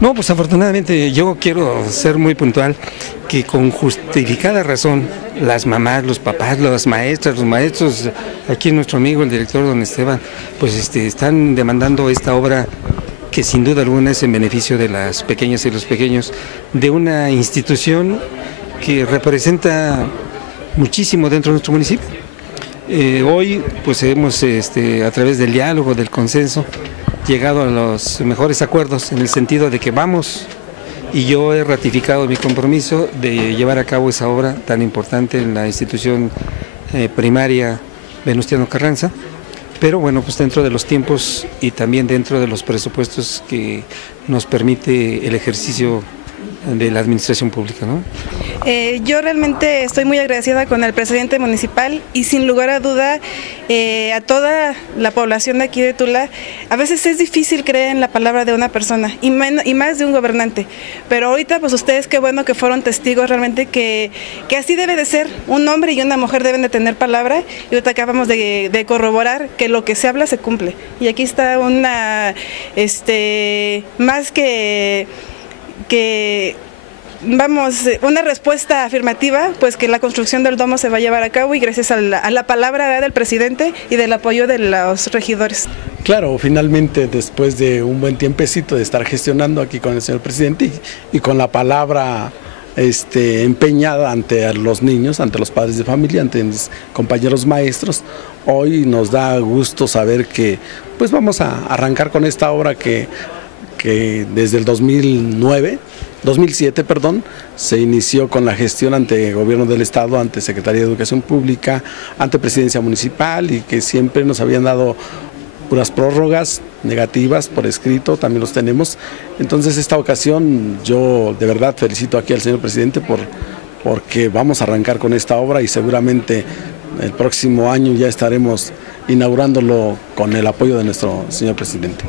No, pues afortunadamente yo quiero ser muy puntual, que con justificada razón las mamás, los papás, las maestras, los maestros, aquí nuestro amigo, el director don Esteban, pues están demandando esta obra que sin duda alguna es en beneficio de las pequeñas y los pequeños, de una institución que representa muchísimo dentro de nuestro municipio. Hoy pues hemos a través del diálogo, del consenso, llegado a los mejores acuerdos en el sentido de que vamos, y yo he ratificado mi compromiso de llevar a cabo esa obra tan importante en la institución primaria Venustiano Carranza, pero bueno, pues dentro de los tiempos y también dentro de los presupuestos que nos permite el ejercicio de la administración pública, ¿no? Yo realmente estoy muy agradecida con el presidente municipal y sin lugar a duda a toda la población de aquí de Tula. A veces es difícil creer en la palabra de una persona y más de un gobernante, pero ahorita pues ustedes qué bueno que fueron testigos realmente que así debe de ser, un hombre y una mujer deben de tener palabra, y ahorita acabamos de corroborar que lo que se habla se cumple, y aquí está una más que vamos, una respuesta afirmativa, pues que la construcción del domo se va a llevar a cabo, y gracias a la palabra del presidente y del apoyo de los regidores. Claro, finalmente después de un buen tiempecito de estar gestionando aquí con el señor presidente y con la palabra empeñada ante los niños, ante los padres de familia, ante mis compañeros maestros, hoy nos da gusto saber que pues vamos a arrancar con esta obra que desde el 2007, se inició con la gestión ante Gobierno del Estado, ante Secretaría de Educación Pública, ante Presidencia Municipal, y que siempre nos habían dado puras prórrogas negativas por escrito, también los tenemos. Entonces esta ocasión yo de verdad felicito aquí al señor presidente porque vamos a arrancar con esta obra, y seguramente el próximo año ya estaremos inaugurándolo con el apoyo de nuestro señor presidente.